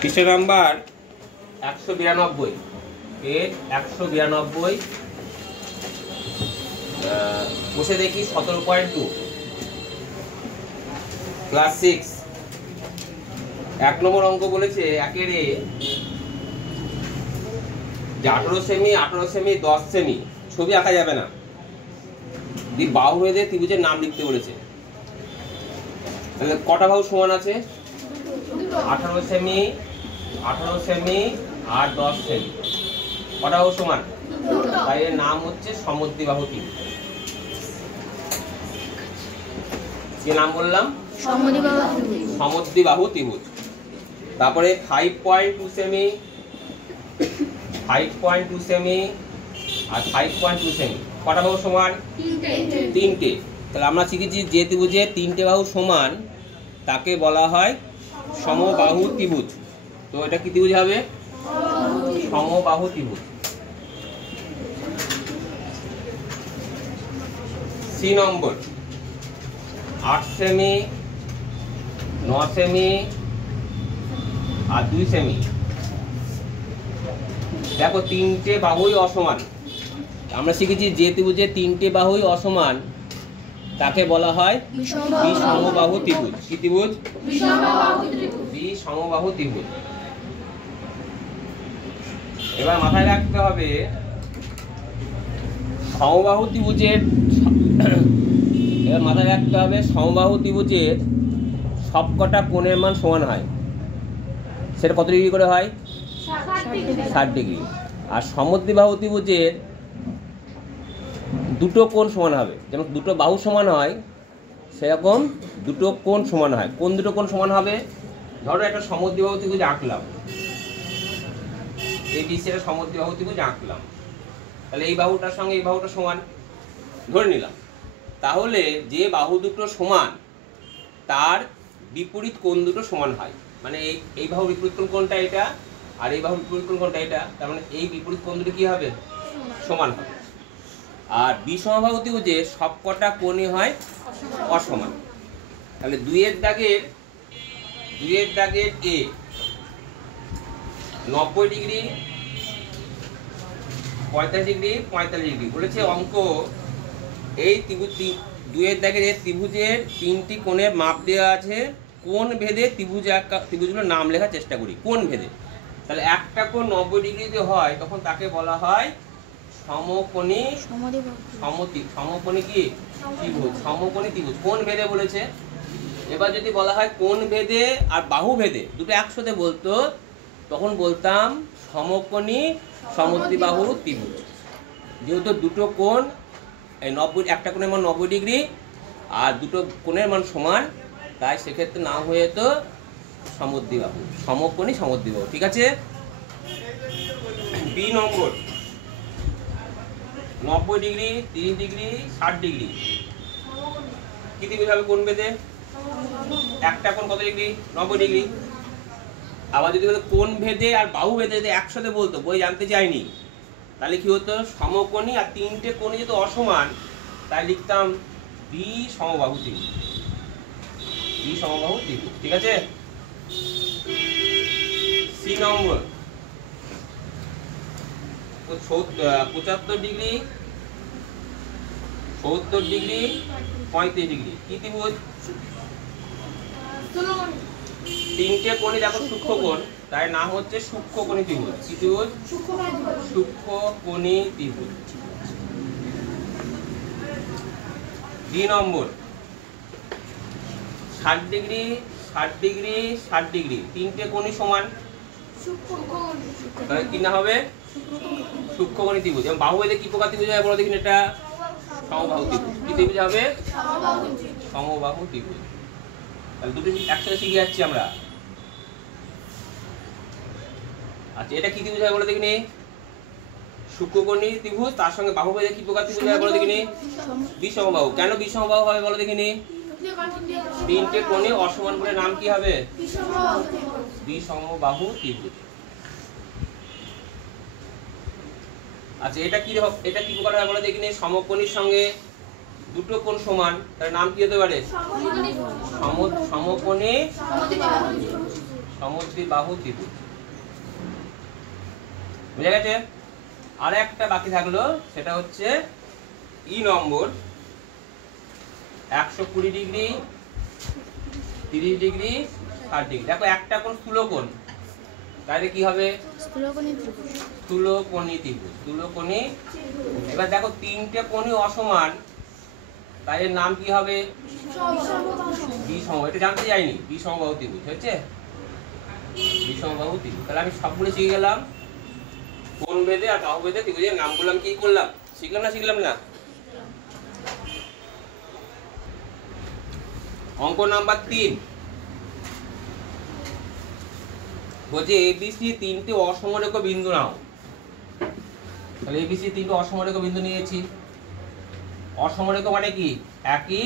পৃষ্ঠা number 192 page 192 বসে দেখি 17.2 ক্লাস 6 এক নম্বর অঙ্ক বলেছে একের এ যে 18 সেমি 10 সেমি ছবি আঁকা যাবে না, বাহু ভেদে ত্রিভুজের নাম লিখতে বলেছে। তাহলে কটা বাহু সমান আছে? 18 সেমি আর 10 সেমি। কটা বাহু সমান? তাই এর নাম হচ্ছে সমদ্বিবাহু ত্রিভুজ। কি নাম বললাম? সমদ্বিবাহু ত্রিভুজ। তারপরে 5.2 সেমি আর 5.2 সেমি কটা বাহু সমান? তিনটে। তাহলে আমরা শিখেছি যে ত্রিভুজে তিনটে বাহু সমান তাকে বলা হয় সমবাহু ত্রিভুজ। তো এটা কি ত্রিভুজ হবে? সমবাহু ত্রিভুজ। সি নম্বর 8 সেমি 9 সেমি আর 2 সেমি। দেখো তিনটে বাহুই অসমান। আমরা শিখেছি যে ত্রিভুজে তিনটে বাহুই অসমান তাকে বলা হয় বিষমবাহু ত্রিভুজ। কি ত্রিভুজ? বিষমবাহু ত্রিভুজ। এবার মাথায় রাখতে হবে সমবাহু ত্রিভুজের সমবাহু ত্রিভুজের সবকটা কোণের মান সমান হয়। সেটা কত ডিগ্রি করে হয়? 60 ডিগ্রি। আর সমদ্বিবাহু ত্রিভুজের দুটো কোণ সমান হবে। যেমন দুটো বাহু সমান হয় সেরকম দুটো কোণ সমান হয়। কোন দুটো কোণ সমান হবে? ধরো একটা সমদ্বিবাহু ত্রিভুজ আঁকলাম, এই বিশের সমদ্বিবাহু ত্রিভুজ আঁকলাম। তাহলে এই বাহুটার সঙ্গে এই বাহুটা সমান ধরে নিলাম। তাহলে যে বাহু দুটো সমান তার বিপরীত কোণ দুটো সমান হয়। মানে এই বাহু বিপরীত কোণটা এটা আর এই বাহু বিপরীত কোণটা এটা। তার মানে এই বিপরীত কোণ দুটো কি হবে? সমান হবে। আর বিষমবাহু ত্রিভুজে সবকটা কোণই হয় অসমান। তাহলে দুইয়ের দাগের এ 90 ডিগ্রি 45 ডিগ্রি 45 ডিগ্রি বলেছে অঙ্ক। এই ত্রিভুজ দুইয়ের দাগের এ ত্রিভুজের তিনটি কোণের মাপ দেওয়া আছে। কোণ ভেদে ত্রিভুজগুলোর নাম লেখার চেষ্টা করি। কোণ ভেদে। তাহলে একটা কোণ 90 ডিগ্রিতে হয় তখন তাকে বলা হয় সমকোণী কি ত্রিভুজ। সমকোণী ত্রিভুজ কোণ ভেদে বলেছে। এবার যদি বলা হয় কোণ ভেদে আর বাহু ভেদে দুটো একসাথে বলতো তখন বলতাম সমকোণী সমদ্বিবাহু ত্রিভুজ। যেহেতু দুটো কোণ এই 90 একটা কোণের মান 90 ডিগ্রি আর দুটো কোণের মান সমান, তাই সেক্ষেত্রে নাম হয়ে যেত সমদ্বিবাহু, সমকোণী সমদ্বিবাহু। ঠিক আছে। বি নম্বর 90 ডিগ্রি 30 ডিগ্রি 60 ডিগ্রি কি ত্রিভুজ হবে কোণ ভেদে? একটা কোণ কত ডিগ্রি? 90 ডিগ্রি। আবার যদি বলতো কোণ ভেদে আর বাহু ভেদে যদি একসাথে বলতো, বই জানতে চাইনি, তাহলে কি হতো? সমকোণী আর তিনটে কোণই যেহেতু অসমান তাই লিখতাম বিষমবাহু ত্রিভুজ। বিষমবাহু ত্রিভুজ। ঠিক আছে। সি নম্বর 75 ডিগ্রি 70 ডিগ্রি 35 ডিগ্রি কি ত্রিভুজ? তিনটে কোণই দেখো সূক্ষ্ম কোণ, তাই নাম হচ্ছে সূক্ষ্মকোণী ত্রিভুজ। কি ত্রিভুজ? সূক্ষ্মকোণী ত্রিভুজ। দুই নম্বর 60 ডিগ্রি 60 ডিগ্রি তিনটে কোণই সমান, তাহলে কি না হবে? সূক্ষ্মকোণী ত্রিভুজ। এবং বাহু ভেদে কি প্রকার ত্রিভুজ হয় বলো দেখিনি? এটা সমবাহু ত্রিভুজ। কি ত্রিভুজ হবে? সমবাহু ত্রিভুজ। তাহলে দুটো একসাথে শিখে যাচ্ছি আমরা। আচ্ছা, এটা কি ত্রিভুজ হয় বলো দেখিনি? সূক্ষ্মকোণী ত্রিভুজ। তার সঙ্গে বাহু ভেদে কি প্রকার ত্রিভুজ হয় বলো দেখিনি? বিষমবাহু। কেন বিষমবাহু হবে বলো দেখিনি? তিনটে কোণে অসমান বলে নাম কি হবে? বিষমবাহু ত্রিভুজ। আচ্ছা, এটা কি প্রকার হয় বলো দেখিনি? সমকোণীর সঙ্গে দুটো কোণ সমান, তার নাম কি হতে পারে? সমকোণী সমদ্বিবাহু ত্রিভুজ। বুঝা গেছে? আর একটা বাকি থাকলো, সেটা হচ্ছে ই নম্বর 120 ডিগ্রি, 30 ডিগ্রি, 60 ডিগ্রি। দেখো একটা কোণ স্থূলকোণ, তাহলে কি হবে? স্থূলকোণী ত্রিভুজ। স্থূলকোণী। এবার দেখো তিনটে কোণই অসমান, তাই এর নাম কি হবে? বিষমবাহু। এটা জানতে যাইনি, বিষমবাহু ত্রিভুজ হচ্ছে বিষমবাহু ত্রিভুজ। তাহলে আমি সবগুলো শিখে গেলাম, কোণ বেদে আর বাহু বেদে ত্রিভুজের নামগুলো আমি কি করলাম, শিখলাম না শিখলাম না? অঙ্ক নাম্বার 3 বলছে এবিসি তিনটে অসমরেখ বিন্দু নাও। তাহলে এবিসি তিনটে অসমরেখ বিন্দু নিয়েছি। অসমরেখ মানে কি? একই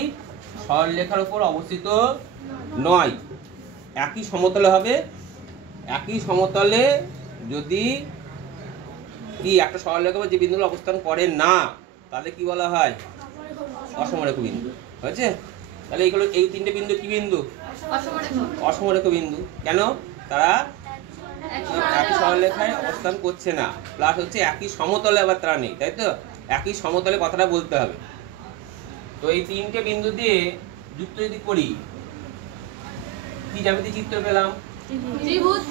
সরলরেখার উপর অবস্থিত নয়, একই সমতলে হবে। একই সমতলে যদি কি একটা সরলরেখার উপর যে বিন্দুগুলো অবস্থান করে না, তাহলে কি বলা হয়? অসমরেখ বিন্দু। হয়েছে? তাহলে এইগুলো, এই তিনটে বিন্দু কি বিন্দু? অসমরেখ বিন্দু। কেন? তারা একই সরলরেখায় অবস্থান করছে না, প্লাস হচ্ছে একই সমতলে আবার তারা নেই, তাই তো? একই সমতলে কথাটা বলতে হবে। তো এই তিনটে বিন্দু দিয়ে যুক্ত যদি করি, কি জ্যামিতি চিত্র পেলাম? ত্রিভুজ।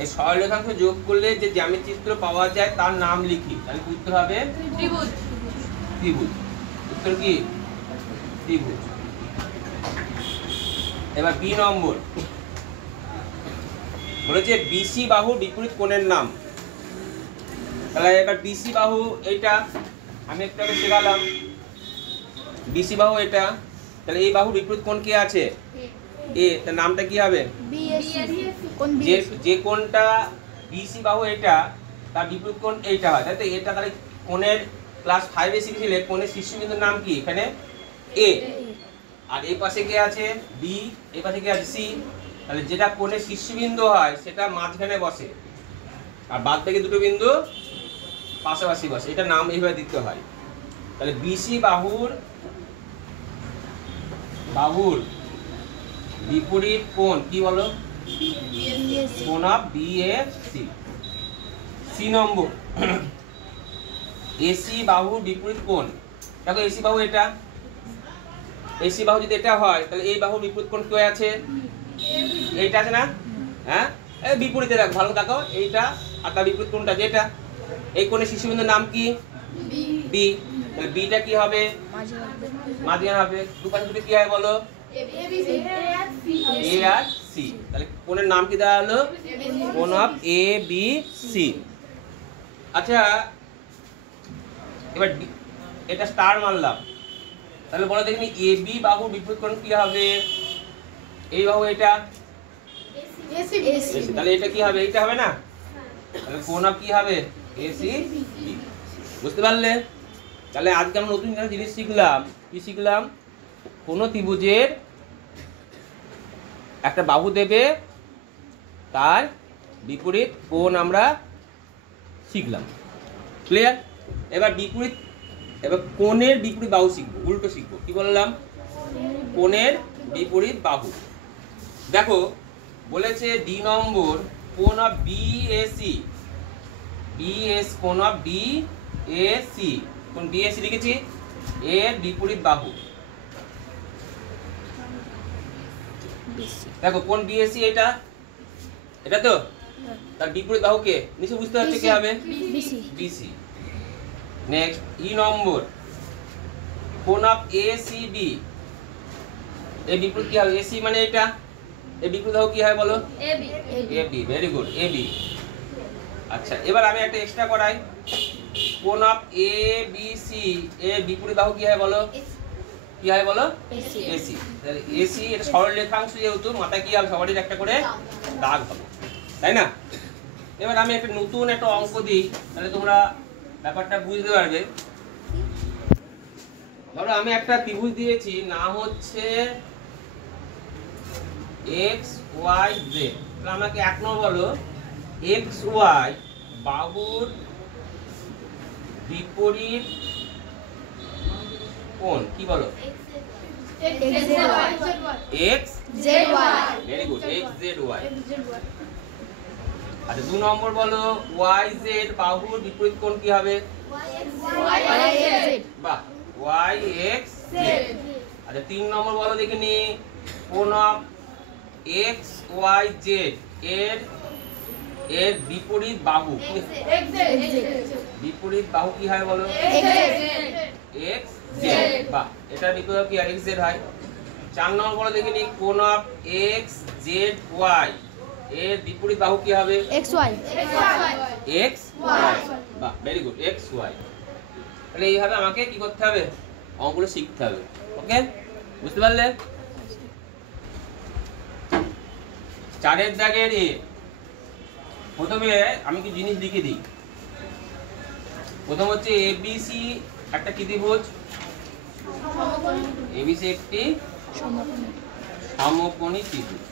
এই সরলরেখাংশ যোগ করলে যে জ্যামিতি চিত্র পাওয়া যায় তার নাম লিখি, তাহলে উত্তর হবে ত্রিভুজ। ত্রিভুজ। উত্তর কি? ত্রিভুজ। এবার বি নম্বর বলেছে বিসি বাহু বিপরীত কোণের নাম। তাহলে এবার বিসি বাহু এইটা আমি একটু আগে শেখালাম, বিসি বাহু এটা। তাহলে এই বাহু বিপরীত কোণ কে আছে? এ। তার নামটা কি হবে? যে কোণটা বিসি বাহু এটা, তার বিপরীত কোণ এইটা হয়, তাই তো? এটা তাহলে কোণের ক্লাস 5 এ শিখেছিলে কোণের শীর্ষবিন্দুর নাম কি? এখানে এ। আর এই পাশে কে আছে? বি। এই পাশে কে আছে? সি। তাহলে যেটা কোণের শীর্ষবিন্দু হয় সেটা মাঝখানে বসে, আর বাদ বাকি দুটো বিন্দু পাশাপাশি বসে। এটা নাম এইভাবে দিতে হয়। তাহলে বিসি বাহুর বিপরীত কোণ কি বলো? কোণ অফ বিএসি। সি নম্বর এসি বাহুর বিপরীত কোণ। দেখো এসি বাহু এটা, এসি বাহু যদি এটা হয়, তাহলে এই বাহুর বিপরীত কোণ কে আছে? এইটা আছে না? হ্যাঁ, এই বিপরীতে দেখো, ভালো দেখো, এইটা আর তার বিপরীত কোণটা যেটা। এই কোণের শীর্ষবিন্দুর নাম কি? বি। তাহলে বিটা কি হবে? মাঝখানে হবে। দুপাশে দুটো কি হয় বলো? এ আর সি। তাহলে কোণের নাম কি দেওয়া হলো? কোণ অফ এ বি সি। আচ্ছা, এবার এটা স্টার মারলাম। তাহলে বলো দেখিনি এ বি বাহুর বিপরীত কোণ কি হবে? এই বাহু এটা এসি। তাহলে এটা কি হবে? এটা হবে না? তাহলে কোণ অফ কি হবে? AC B. বুঝতে পারলে? তাহলে আজকে আমরা নতুন একটা জিনিস শিখলাম। কি শিখলাম? কোন ত্রিভুজের একটা বাহু দেবে, তার বিপরীত কোণ আমরা শিখলাম। ক্লিয়ার? এবার কোণের বিপরীত বাহু শিখবো, উল্টো শিখবো। কি বললাম? কোণের বিপরীত বাহু। দেখো বলেছে ডি নম্বর কোণ অফ বিএসি। কোণ অফ বিএসি, কোণ বিএসি লিখেছি, এর বিপরীত বাহু। দেখো কোণ বিএসি এটা, এটা তো, তার বিপরীত বাহু কে? নিশ্চয় বুঝতে পারছো কি হবে? বিসি। নেক্সট ই নম্বর কোণ অফ এসিবি। এর বিপরীত কি হবে? এসি মানে এটা, এর বিপরীত বাহু কি হয় বলো? AB. AB, very good, AB. আচ্ছা, এবার আমি একটা এক্সট্রা করাই। কোণ অফ এ বি সি এর বিপরীত বাহু কি হয় বলো? কি হয় বলো? এসি। তাহলে এসি এটা সরল রেখাংশ, যেহেতু মাথায় কি হবে? সবারই একটা করে দাগ হবে, তাই না? এবার আমি একটা নতুন একটা অঙ্ক দিই, তাহলে তোমরা ব্যাপারটা বুঝতে পারবে। ধরো আমি একটা ত্রিভুজ দিয়েছি, নাম হচ্ছে এক্স ওয়াই জেড। তাহলে আমাকে এক নম্বর বলো এক্স ওয়াই বাহুর বিপরীত কোণ কি বলো? X Z Y. Very good, X Z Y. আচ্ছা 2 নম্বর বলো YZ বাহুর বিপরীত কোণ কি হবে? বাহ, YXZ। আচ্ছা 3 নম্বর বলো দেখিনি কোণ অফ XYZ এর বিপরীত বাহু বিপরীত বাহু কি হয় বলো? XZ। বাহ, এটা বিপরীত কি XZ হয়। 4 নম্বর বলো দেখিনি কোণ অফ XZY এর বিপরীত বাহু কি হবে? XY। বাহ, ভেরি গুড, XY। তাহলে এইভাবে আমাকে কি করতে হবে? অঙ্কগুলো শিখতে হবে। ওকে, বুঝতে পারলে? 4 দাগের এ প্রথমে আমি কি জিনিস লিখে দিই। প্রথম হচ্ছে ABC একটা কি ত্রিভুজ? ABC একটি সমকোণী ত্রিভুজ।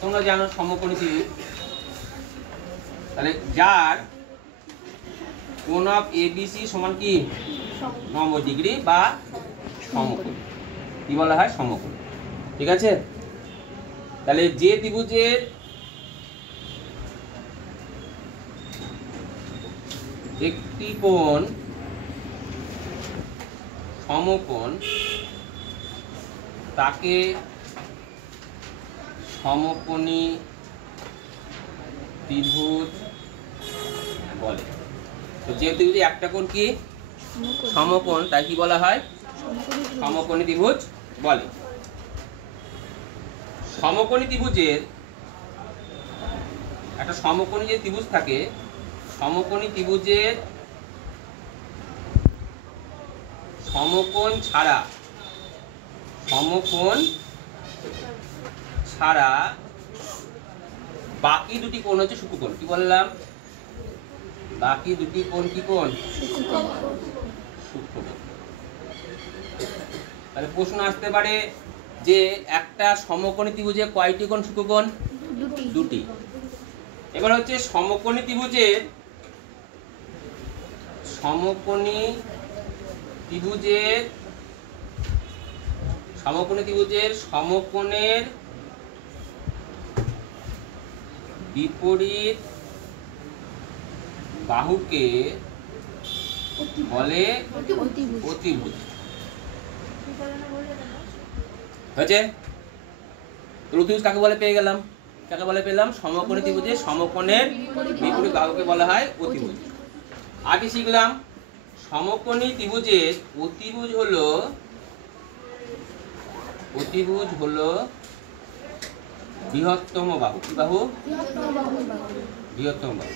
তোমরা জানো সমকোণী ত্রিভুজ, তাহলে যার কোণ অফ ABC সমান কি 90 ডিগ্রি বা সমকোণ, কি বলা হয়? সমকোণ। ঠিক আছে, তাহলে যে ত্রিভুজের একটি কোণ সমকোণ তাকে সমকোণী ত্রিভুজ বলে। তো যে ত্রিভুজে একটা কোণ কি সমকোণ তাই কি বলা হয়? সমকোণী ত্রিভুজ বলে। সমকোণী ত্রিভুজের একটা সমকোণী যে ত্রিভুজ থাকে, সমকোণী ত্রিভুজের সমকোণ ছাড়া বাকি দুটি কোণ হচ্ছে সূক্ষ্মকোণ। কি বললাম? বাকি দুটি কোণ কি কোণ? সূক্ষ্মকোণ। তাহলে প্রশ্ন আসতে পারে যে একটা সমকোণী ত্রিভুজে কয়টি কোণ সূক্ষ্মকোণ? দুটি। এবার হচ্ছে সমকোণী ত্রিভুজের সমকোণের বিপরীত বাহুকে বলে অতিভুজ। হয়েছে? অতিভুজ কাকে বলে পেয়ে গেলাম? কাকে বলে পেলাম? সমকোণী ত্রিভুজের সমকোণের বিপরীত বাহুকে বলা হয় অতিভুজ। আগে শিখলাম সমকোণী ত্রিভুজের অতিভুজ হলো বৃহত্তম বাহু। কি বাহু? বৃহত্তম বাহু।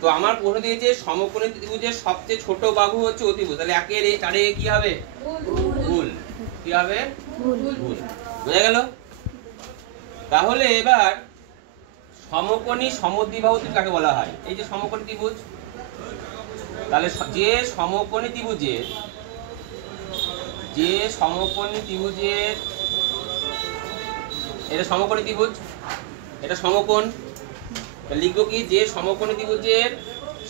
তো আমার প্রশ্ন দিয়েছে সমকোণী ত্রিভুজের সবচেয়ে ছোট বাহু হচ্ছে অতিভুজ। তাহলে 1 এর 4 কি হবে? ভুল। কি হবে? ভুল। বোঝা গেল? তাহলে এবার সমকোণী সমদ্বিবাহু ত্রিভুজ কাকে বলা হয়? এই যে সমকোণী ত্রিভুজ, তাহলে যে সমকোণী ত্রিভুজের এটা সমকোণী ত্রিভুজ, এটা সমকোণ। লিখবো কি? যে সমকোণী ত্রিভুজের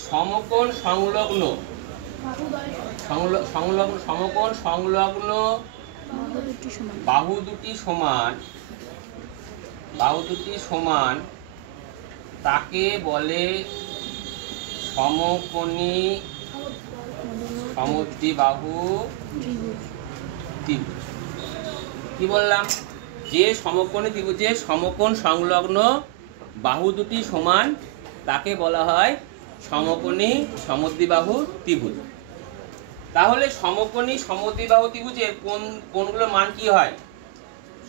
সমকোণ সংলগ্ন বাহু দুটি সমান তাকে বলে সমকোণী সমদ্বিবাহু ত্রিভুজ। কি বললাম? যে সমকোণী ত্রিভুজের সমকোণ সংলগ্ন বাহু দুটি সমান তাকে বলা হয় সমকোণী সমদ্বিবাহু ত্রিভুজ। তাহলে সমকোণী সমদ্বিবাহু ত্রিভুজের কোণগুলোর মান কি হয়?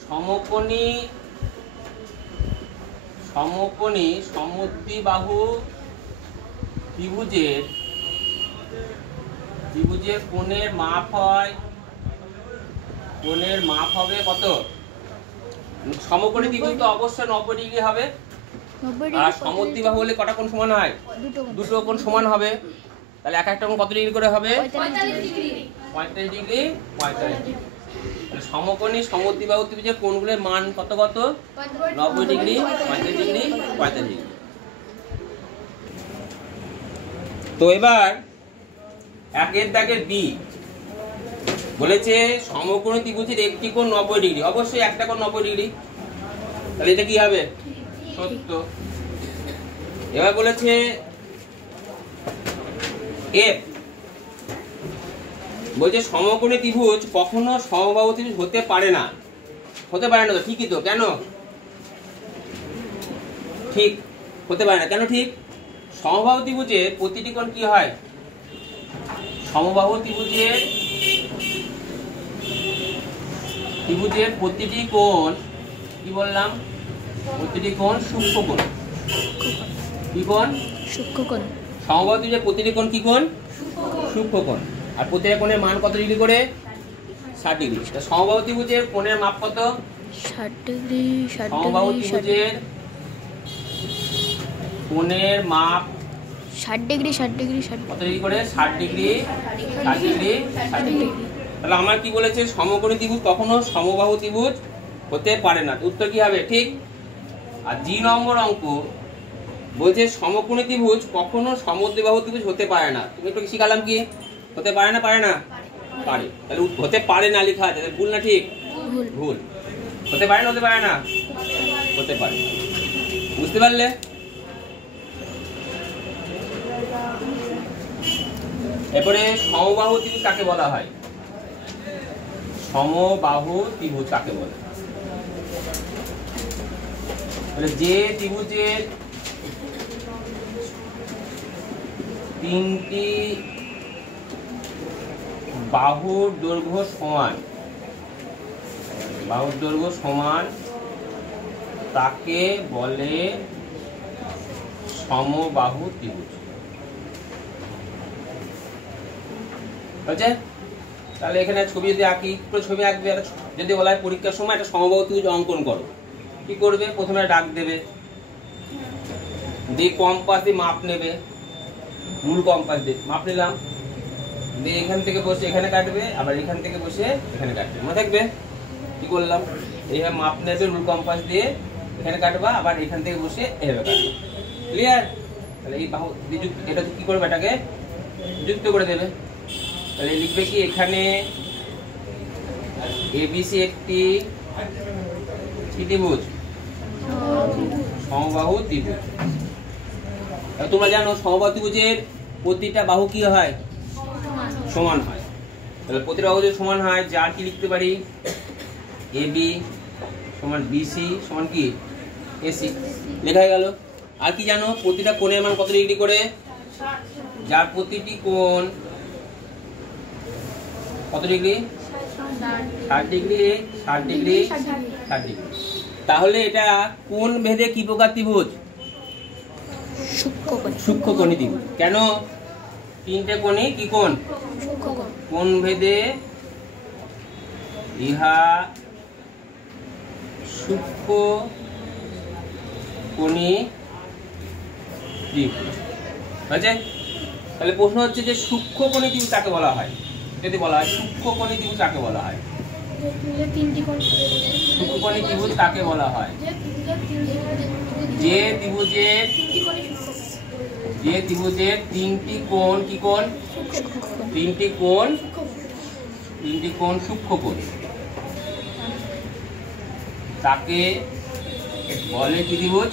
সমকোণী সমদ্বিবাহু ত্রিভুজের কোণের মাপ হবে কত? সমকোণী ত্রিভুজ তো অবশ্যই 90 ডিগ্রি হবে। আর সমদ্বিবাহু হলে কটা কোণ সমান হয়? দুটো কোণ সমান হবে। তাহলে একটা কোণ কত ডিগ্রি করে হবে? 45 ডিগ্রি। 45 ডিগ্রি। তাহলে সমকোণী সমদ্বিবাহু ত্রিভুজের কোণগুলোর মান কত? 90 ডিগ্রি, 45 ডিগ্রি, 45 ডিগ্রি। তো এবার 1 দাগের বি বলেছে সমকোণী ত্রিভুজের একটি কোণ 90 ডিগ্রি। অবশ্যই একটা কোণ 90 ডিগ্রি। তাহলে এটা কি হবে? সত্য। এবার বলেছে এফ, বলছে সমকোণী ত্রিভুজ কখনো সমবাহু ত্রিভুজ হতে পারে না। হতে পারে না তো ঠিকই তো, কেন ঠিক হতে পারে না? কেন ঠিক? সমবাহু ত্রিভুজের প্রতিটি কোণ কি হয়? সমবাহু ত্রিভুজের প্রতিটি কোণ কি বললাম? প্রতিটি কোণ সূক্ষ্ম কোণ। কি কোণ? সূক্ষ্ম কোণ। সমবাহু ত্রিভুজের প্রতিটি কোণ কি কোণ? সূক্ষ্ম কোণ। আর প্রতিটা কোণের মান কত ডিগ্রি করে? 60 ডিগ্রি। সমবাহু ত্রিভুজের কোণের মাপ কত? 60 ডিগ্রি। সমবাহু ত্রিভুজের কোণের মাপ 60 ডিগ্রি। কত ডিগ্রি করে? 60 ডিগ্রি। 60 ডিগ্রি। তাহলে আমার কি বলেছে? সমকোণী ত্রিভুজ কখনো সমবাহু ত্রিভুজ হতে পারে না। উত্তর কি হবে? ঠিক। আর জি নম্বর অঙ্ক বলছে সমকোণী ত্রিভুজ কখনো সমদ্বিবাহু ত্রিভুজ হতে পারে না। তুমি একটু শিখালাম কি? হতে পারে না, পারে না? পারে। তাহলে হতে পারে না লেখা আছে, ভুল না ঠিক? ভুল। হতে পারে না, হতে পারে না? হতে পারে। বুঝতে পারলে? এরপরে সমবাহু ত্রিভুজ কাকে বলা হয়? সমবাহু ত্রিভুজ কাকে বলে? যে ত্রিভুজের তিনটি বাহুর দৈর্ঘ্য সমান, তাকে বলে সমবাহু ত্রিভুজ। বুঝছে? তাহলে এখানে ছবি যদি আঁকি, ছবি আঁকবে, যদি বলা হয় পরীক্ষার সময় একটা সমবাহু ত্রিভুজ অঙ্কন করো, কি করবে? প্রথমে ডাক দেবে, দিয়ে কম্পাস দিয়ে মাপ নেবে, মূল কম্পাস দিয়ে মাপ নিলাম, দিয়ে এখান থেকে বসে এখানে কাটবে, আবার এখান থেকে বসে এখানে কাটবে। মনে থাকবে কি করলাম? এইভাবে মাপ নেবে রুল কম্পাস দিয়ে, এখানে কাটবা, আবার এখান থেকে বসে এভাবে কাটবে। ক্লিয়ার? তাহলে এই বাহু এটা কি করবে? এটাকে যুক্ত করে দেবে। তাহলে লিখবে কি এখানে এবিসি একটি ত্রিভুজ, সমবাহু ত্রিভুজ। তোমরা জানো সমবাহু ত্রিভুজের প্রতিটা বাহু কি হয়? সমান হয়। তাহলে প্রতিটা বাহু যদি সমান হয়, যার কি লিখতে পারি? এবি সমান বিসি সমান কি এসি, লেখা হয়ে গেল। আর কি জানো? প্রতিটা কোণের মান কত ডিগ্রি করে? যার প্রতিটি কোণ কত ডিগ্রি? 60 ডিগ্রি। 60 ডিগ্রি। 60 ডিগ্রি। তাহলে এটা কোণ ভেদে কি প্রকার ত্রিভুজ? সূক্ষ্মকোণী ত্রিভুজ। কেন? তিনটে কোণই কি কোণ? কোণ ভেদে ইহা সূক্ষ্মকোণী ত্রিভুজ। বুঝছে? তাহলে প্রশ্ন হচ্ছে যে সূক্ষ্মকোণী ত্রিভুজ কাকে বলা হয়? যদি বলা হয় সূক্ষ্মকোণী ত্রিভুজ কাকে বলা হয়? সূক্ষ্মকোণী ত্রিভুজ কাকে বলা হয়? যে ত্রিভুজের তিনটি কোণ কি কোণ? তিনটি কোণ সূক্ষ্মকোণ, তাকে বলে কি ত্রিভুজ?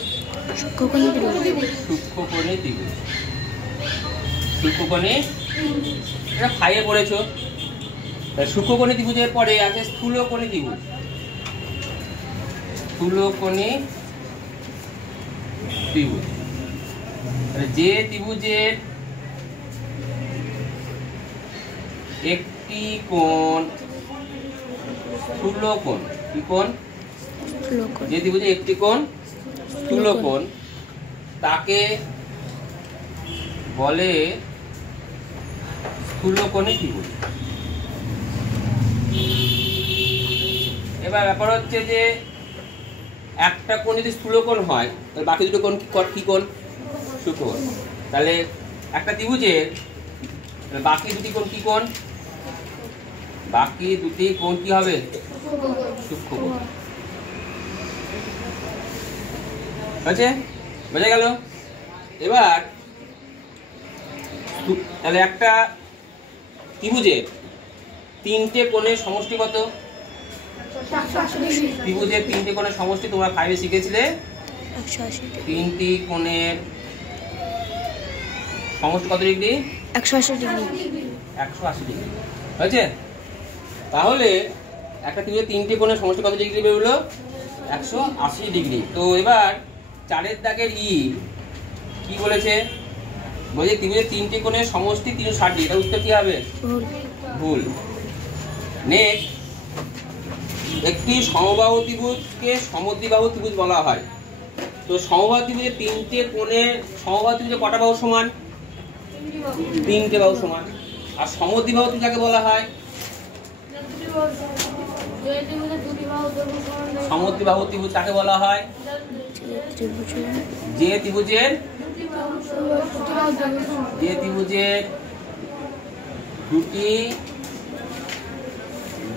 সূক্ষ্মকোণী ত্রিভুজ। সূক্ষ্মকোণী, এটা খাইয়ে পড়েছো। সূক্ষ্মকোণী ত্রিভুজের পরে আছে স্থূলকোণী ত্রিভুজ। যে ত্রিভুজের একটি কোণ স্থূলকোণ, কি কোণ? যে ত্রিভুজের একটি কোণ স্থূলকোণ, তাকে বলে স্থূলকোণী ত্রিভুজ। এবার ব্যাপার হচ্ছে যে একটা কোণ যদি স্থূলকোণ হয়, তাহলে বাকি দুটো কোণ কি কোণ? সূক্ষ্মকোণ। তাহলে একটা ত্রিভুজের বাকি দুটি কোণ কি কোণ? বাকি দুটি কোণ কি হবে? সূক্ষ্মকোণ। বুঝছে? বোঝা গেল? এবার তাহলে একটা ত্রিভুজের তিনটে কোণের সমষ্টি কত? ত্রিভুজের তিনটে কোণের সমষ্টি তোমরা 5 এ শিখেছিলে 180 ডিগ্রি। তিনটি কোণের সমষ্টি কত ডিগ্রি? 180 ডিগ্রি। 180 ডিগ্রি হয়েছে। তাহলে একটা ত্রিভুজের তিনটি কোণের সমষ্টি কত ডিগ্রি বেরোলো? 180 ডিগ্রি। তো এবার 4 দাগের ই কি বলেছে? বলছে ত্রিভুজের তিনটি কোণের সমষ্টি 360 ডিগ্রি। এটা উত্তর কি হবে? ভুল। ভুল। নেক্সট, একটি সমবাহু ত্রিভুজকে সমদ্বিবাহু ত্রিভুজ বলা হয়। তো সমবাহু ত্রিভুজের তিনটে কোণের সমবাহু ত্রিভুজে কটা বাহু সমান? তিনটে বাহু সমান। আর সমদ্বিবাহু ত্রিভুজ কাকে বলা হয়? সমদ্বিবাহু ত্রিভুজ কাকে বলা হয়? যে ত্রিভুজের দুটি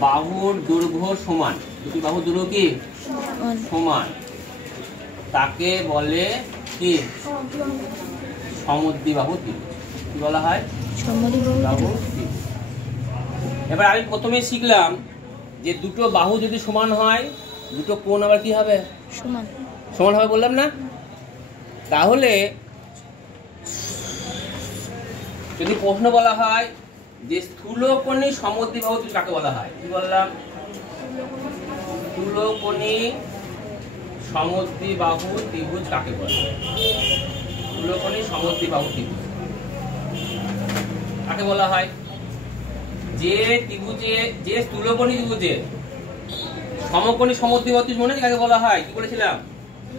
বাহুর দৈর্ঘ্য সমান, দুটি বাহুর দৈর্ঘ্য কি সমান, তাকে বলে কি? সমদ্বিবাহু ত্রিভুজ। কি বলা হয়? সমদ্বিবাহু ত্রিভুজ। এবার আমি প্রথমে শিখলাম যে দুটো বাহু যদি সমান হয়, দুটো কোণ আবার কি হবে? সমান। সমান হবে বললাম না? তাহলে যদি প্রশ্ন বলা হয় যে স্থূলকোণী সমদ্বিবাহু ত্রিভুজ কাকে বলা হয়? কি বললাম? স্থূলকোণী সমদ্বিবাহু ত্রিভুজ কাকে বলে? স্থূলকোণী সমদ্বিবাহু ত্রিভুজ কাকে বলা হয়? যে ত্রিভুজে, যে স্থূলকোণী ত্রিভুজের সমকোণী সমদ্বিবাহু ত্রিভুজ মনে আছে কাকে বলা হয়? কি বলেছিলাম?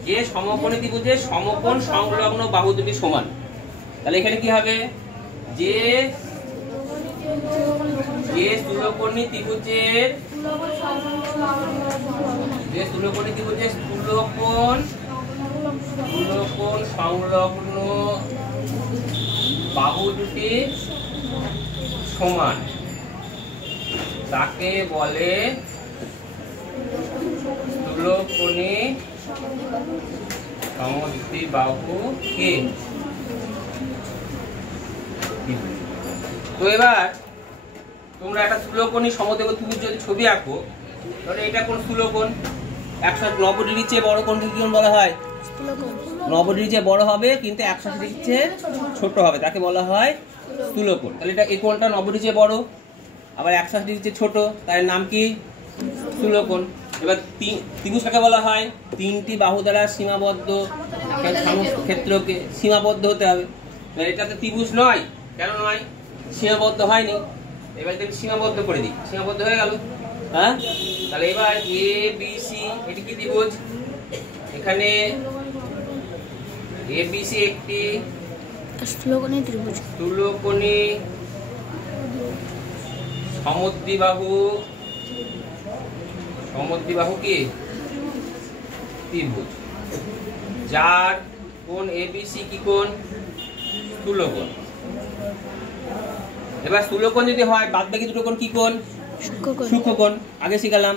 যে সমকোণী ত্রিভুজের সমকোণ সংলগ্ন বাহু দুটি সমান। তাহলে এখানে কি হবে? যে স্থূলকোণী ত্রিভুজের স্থূলকোণ সংলগ্ন বাহু দুটি সমান, তাকে বলে স্থূলকোণী সমদ্বিবাহু কি? তো এবার তোমরা একটা স্থূলকোণী সমদ্বিবাহু ত্রিভুজ যদি ছবি আঁকো, তাহলে এটা কোন স্থূলকোণ? 190 ডিগ্রির চেয়ে বড় কোণকে কি কোণ বলা হয়? 90 ডিগ্রির চেয়ে বড় হবে কিন্তু 180 ডিগ্রির চেয়ে ছোট হবে, তাকে বলা হয় স্থূলকোণ। তাহলে এটা এই কোণটা 90 ডিগ্রির চেয়ে বড়, আবার 180 ডিগ্রির চেয়ে ছোট, তার নাম কি? স্থূলকোণ। এবার ত্রিভুজ কাকে বলা হয়? তিনটি বাহু দ্বারা সীমাবদ্ধ ক্ষেত্রকে সীমাবদ্ধ হতে হবে। এটা তো ত্রিভুজ নয়। কেন নয়? সীমাবদ্ধ হয়নি। এবার যদি সীমাবদ্ধ করে দিই, সীমাবদ্ধ হয়ে গেল। হ্যাঁ, তাহলে এবার এ বি সি এটি কি ত্রিভুজ? এখানে এ বি সি একটি স্থূলকোণী ত্রিভুজ। স্থূলকোণী সমদ্বিবাহু কি? ত্রিভুজ, যার কোণ এবিসি কি কোণ? স্থূলকোণ। এবার স্থূলকোণ যদি হয়, বাদ বাকি দুটো কোণ কি কোণ? সূক্ষ্মকোণ। আগে শিখালাম,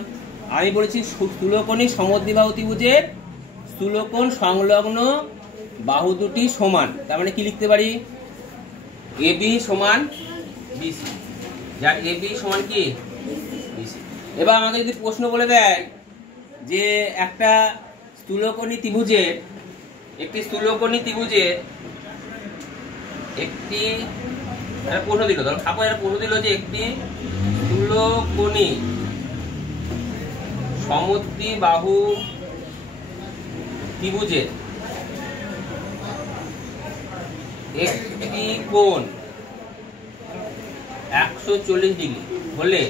আমি বলেছি স্থূলকোণী সমদ্বিবাহু ত্রিভুজের স্থূলকোণ সংলগ্ন বাহু দুটি সমান। তার মানে কি লিখতে পারি? এবি সমান বিসি, যার এবি সমান কি? বিসি। এবার আমাকে যদি প্রশ্ন বলে দেয় যে একটা স্থূলকোণী ত্রিভুজের একটি প্রশ্ন দিল, ধরো আপনি একটা প্রশ্ন দিল যে একটি স্থূলকোণী সমদ্বিবাহু ত্রিভুজের একটি কোণ 140 ডিগ্রি হলে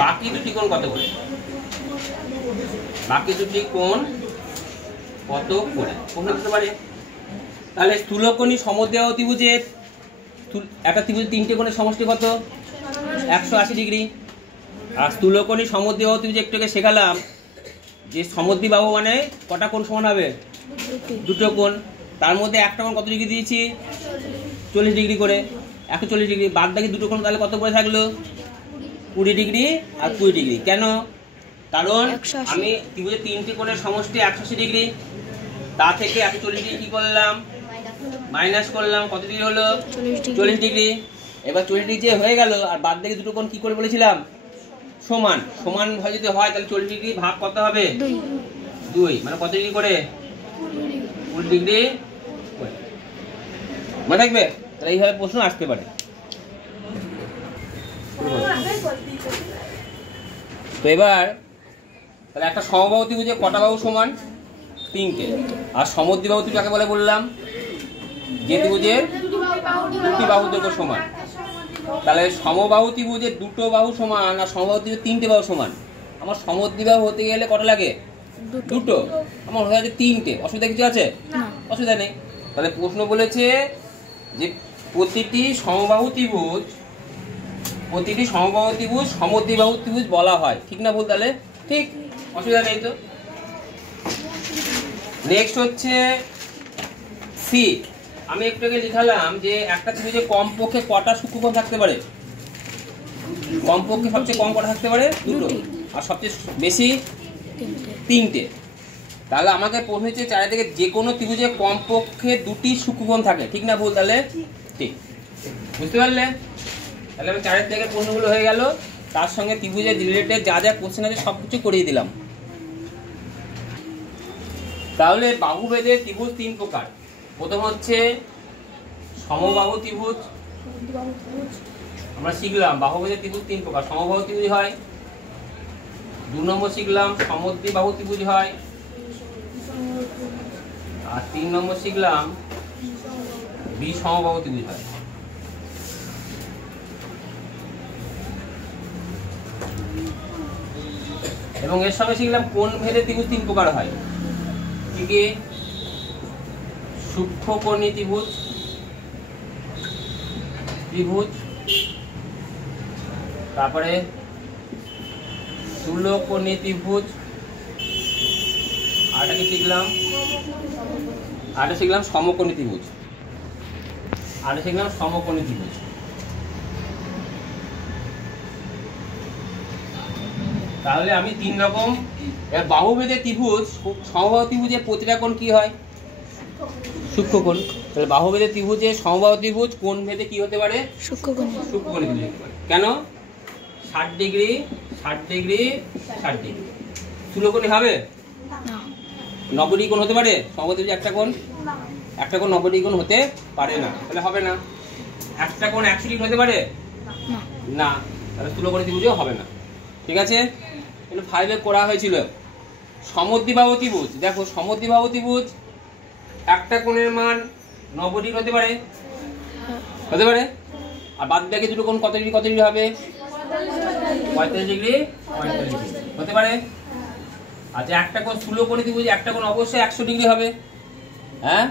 বাকি দুটি কোণ কত করে? বাকি দুটি কোণ কত করে প্রশ্ন দিতে পারে। তাহলে স্থূলকোণী সমদ্বিবাহু ত্রিভুজের একটা ত্রিভুজের তিনটে কোণের সমষ্টি কত? 180 ডিগ্রি। আর স্থূলকোণী সমদ্বিবাহু ত্রিভুজ একটু আগে শেখালাম যে সমদ্বিবাহু মানে কটা কোণ সমান হবে? দুটো কোণ। তার মধ্যে একটা কোণ কত ডিগ্রি দিয়েছি? 40 ডিগ্রি করে, 140 ডিগ্রি। বাদ বাকি দুটো কোণ তাহলে কত করে থাকলো? 20 ডিগ্রি আর 20 ডিগ্রি। কেন? কারণ আমি ত্রিভুজের তিনটি কোণের সমষ্টি 180 ডিগ্রি, তা থেকে 140 ডিগ্রি কি করলাম? মাইনাস করলাম। কত ডিগ্রি হলো? 40 ডিগ্রি। এবার 40 ডিগ্রি যে হয়ে গেল, আর বাদ বাকি দুটো কোণ কি করে বলেছিলাম? সমান। সমান যদি হয় তাহলে 40 ডিগ্রি ভাগ কত হবে? 2 মানে কত ডিগ্রি করে 20 ডিগ্রি করে। মনে থাকবে? তাহলে এইভাবে প্রশ্ন আসতে পারে। তো এবার তাহলে একটা সমবাহু ত্রিভুজে কটা বাহু সমান? 3টে। আর সমদ্বিবাহু ত্রিভুজ কাকে বলে বললাম? যে ত্রিভুজের 2টি বাহু দৈর্ঘ্য সমান। তাহলে সমবাহু ত্রিভুজে 2টো বাহু সমান আর সমবাহু ত্রিভুজে 3টে বাহু সমান। আমার সমদ্বিবাহু হতে গেলে কটা লাগে? 2টো। আমার হয়ে যাচ্ছে 3টে। অসুবিধা কিছু আছে? অসুবিধা নেই। তাহলে প্রশ্ন বলেছে যে প্রতিটি সমবাহু ত্রিভুজ সমদ্বিবাহু ত্রিভুজ বলা হয়। ঠিক না ভুল? তাহলে ঠিক, অসুবিধা নেই তো। নেক্সট হচ্ছে সি। আমি একটু আগে লিখালাম যে একটা ত্রিভুজে কমপক্ষে কটা সূক্ষ্মকোণ থাকতে পারে? কমপক্ষে সবচেয়ে কম কটা থাকতে পারে? 2টো। আর সবচেয়ে বেশি 3টে। তাহলে আমাকে প্রশ্ন হচ্ছে চারিদিকে যে কোনো ত্রিভুজে কমপক্ষে 2টি সূক্ষ্মকোণ থাকে। ঠিক না ভুল? তাহলে ঠিক, বুঝতে পারলে? তাহলে আমি চারের থেকে প্রশ্নগুলো হয়ে গেল, তার সঙ্গে ত্রিভুজের রিলেটেড যা যা কোশ্চেন আছে সব কিছু করিয়ে দিলাম। তাহলে বাহুভেদে ত্রিভুজ 3 প্রকার। প্রথম হচ্ছে সমবাহু ত্রিভুজ। আমরা শিখলাম বাহুভেদে ত্রিভুজ 3 প্রকার। সমবাহু ত্রিভুজ হয়। 2 নম্বর শিখলাম সমদ্বিবাহু ত্রিভুজ হয়। আর 3 নম্বর শিখলাম বিষমবাহু ত্রিভুজ হয়। এবং এর সঙ্গে শিখলাম কোণ ভেদে ত্রিভুজ 3 প্রকার হয়। কি কি? সূক্ষ্মকোণী ত্রিভুজ, তারপরে স্থূলকোণী ত্রিভুজ, আরেকটা কি শিখলাম? আরেকটা শিখলাম সমকোণী ত্রিভুজ। তাহলে আমি 3 রকম বাহুভেদে ত্রিভুজ। সমবাহু ত্রিভুজে প্রতিটা কোণ কি হয়? সূক্ষ্মকোণ। তাহলে বাহুভেদে ত্রিভুজে সমবাহু ত্রিভুজ কোণ ভেদে কি হতে পারে? সূক্ষ্মকোণী ত্রিভুজ হতে পারে। কেন? 60 ডিগ্রি 60 ডিগ্রি 60 ডিগ্রি। স্থূলকোণী হবে? 90 ডিগ্রি কোণ হতে পারে? সমবাহু ত্রিভুজে একটা কোণ 90 ডিগ্রি কোণ হতে পারে না। তাহলে হবে না। একটা কোণ 100 ডিগ্রি হতে পারে না। তাহলে স্থূলকোণী ত্রিভুজও হবে না। ঠিক আছে? এটা 5 করা হয়েছিল। সমদ্বিবাহু ত্রিভুজ, দেখো সমদ্বিবাহু ত্রিভুজ একটা কোণের মান 90 ডিগ্রি হতে পারে, আর বাদ বাকি দুটো কোণ কত ডিগ্রি হবে? 45 ডিগ্রি হতে পারে। আচ্ছা, একটা কোণ স্থূলকোণী ত্রিভুজ একটা কোণ অবশ্যই 100 ডিগ্রি হবে। হ্যাঁ,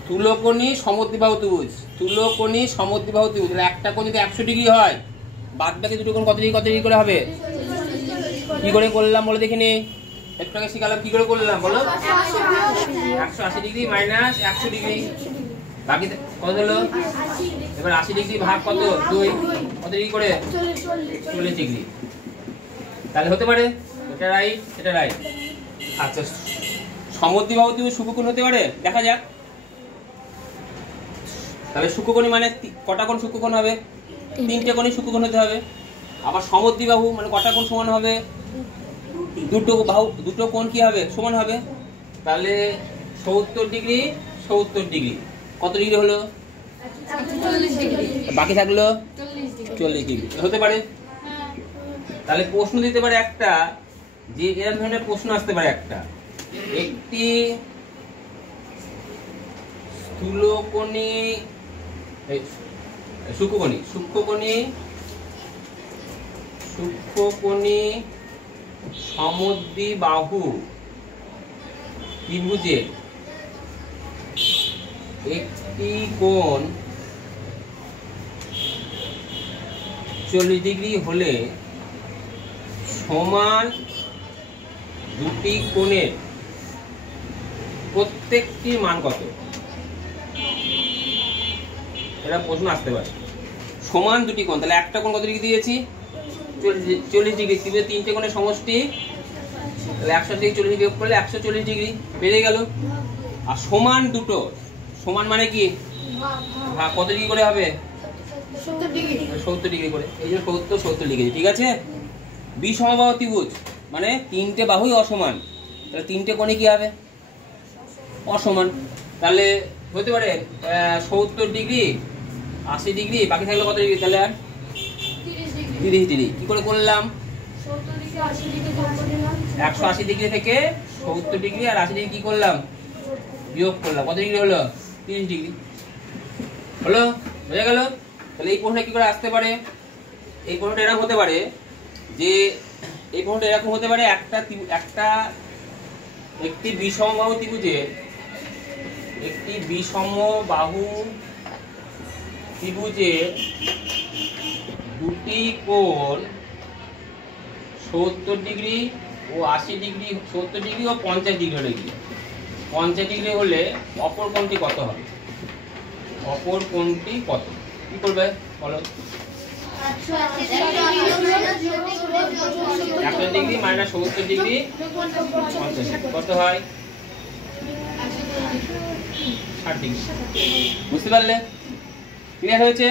স্থূলকোণী সমদ্বিবাহু ত্রিভুজ একটা কোণ যদি 100 ডিগ্রি হয়, বাদ বাকি দুটো কোণ কত ডিগ্রি করে হবে? কি করে করলাম বলে দেখিনি? একটু আগে শিখালাম, কি করে করলাম বলো? 180 ডিগ্রি মাইনাস 100 ডিগ্রি, বাকি কত হলো? এবার 80 ডিগ্রি ভাগ কত? 2, কত ডিগ্রি করে? 40 ডিগ্রি। তাহলে হতে পারে। এটা রাইট। আচ্ছা, সমদ্বিবাহু ত্রিভুজ সূক্ষ্মকোণ হতে পারে? দেখা যাক। তাহলে সূক্ষ্মকোণী মানে কটা কোণ সূক্ষ্মকোণ হবে? 3টে কোণই সূক্ষ্মকোণ হতে হবে। আবার সমদ্বিবাহু মানে কটা কোণ সমান হবে? দুটো কোণ কি হবে? সমান হবে। তাহলে 70 ডিগ্রি কত ডিগ্রি হলো? বাকি থাকলো 40 ডিগ্রি। হতে পারে। তাহলে প্রশ্ন দিতে পারে একটা, যে এরকম ধরনের প্রশ্ন আসতে পারে একটা, একটি স্থূলকোণী সূক্ষ্মকোণী সমদ্বিবাহু ত্রিভুজের একটি কোণ 40 ডিগ্রি হলে সমান দুটি কোণের প্রত্যেকটির মান কত? এটা প্রশ্ন আসতে পারে। সমান দুটি কোণ, তাহলে একটা কোণ কত ডিগ্রি দিয়েছি? 40 ডিগ্রি। 3টে কোণের সমষ্টি, তাহলে 100 থেকে 40 ডিগ্রি বিয়োগ করলে 140 ডিগ্রি বেরিয়ে গেল। আর সমান দুটো, সমান মানে কি? কত ডিগ্রি করে হবে? 70 ডিগ্রি করে। এই যে 70 ডিগ্রি। ঠিক আছে? বিষমবাহু ত্রিভুজ মানে 3টে বাহুই অসমান, তাহলে তিনটে কোণে কি হবে? অসমান। তাহলে হতে পারে 70 ডিগ্রি, 80 ডিগ্রি, বাকি থাকলে কত ডিগ্রি? তাহলে আর 30 ডিগ্রি। কি করে করলাম? 180 ডিগ্রি থেকে 70 ডিগ্রি আর 80 ডিগ্রি কি করলাম? বিয়োগ করলাম। কত ডিগ্রি হলো? 30 ডিগ্রি হলো। বোঝা গেল? তাহলে এই প্রশ্নটা কি করে আসতে পারে? এই প্রশ্নটা এরকম হতে পারে যে এই প্রশ্নটা এরকম হতে পারে, একটি বিষমবাহু ত্রিভুজের দুটি কোণ 70 ডিগ্রি ও 80 ডিগ্রি, 70 ডিগ্রি ও 50 ডিগ্রি হলে কি? 50 ডিগ্রি হলে অপর কোণটি কত হবে? অপর কোণটি কত? কি করবে বলো? 100 ডিগ্রি মাইনাস 70 ডিগ্রি 50 ডিগ্রি কত হয়? 60 ডিগ্রি। বুঝতে পারলে? ক্লিয়ার হয়েছে?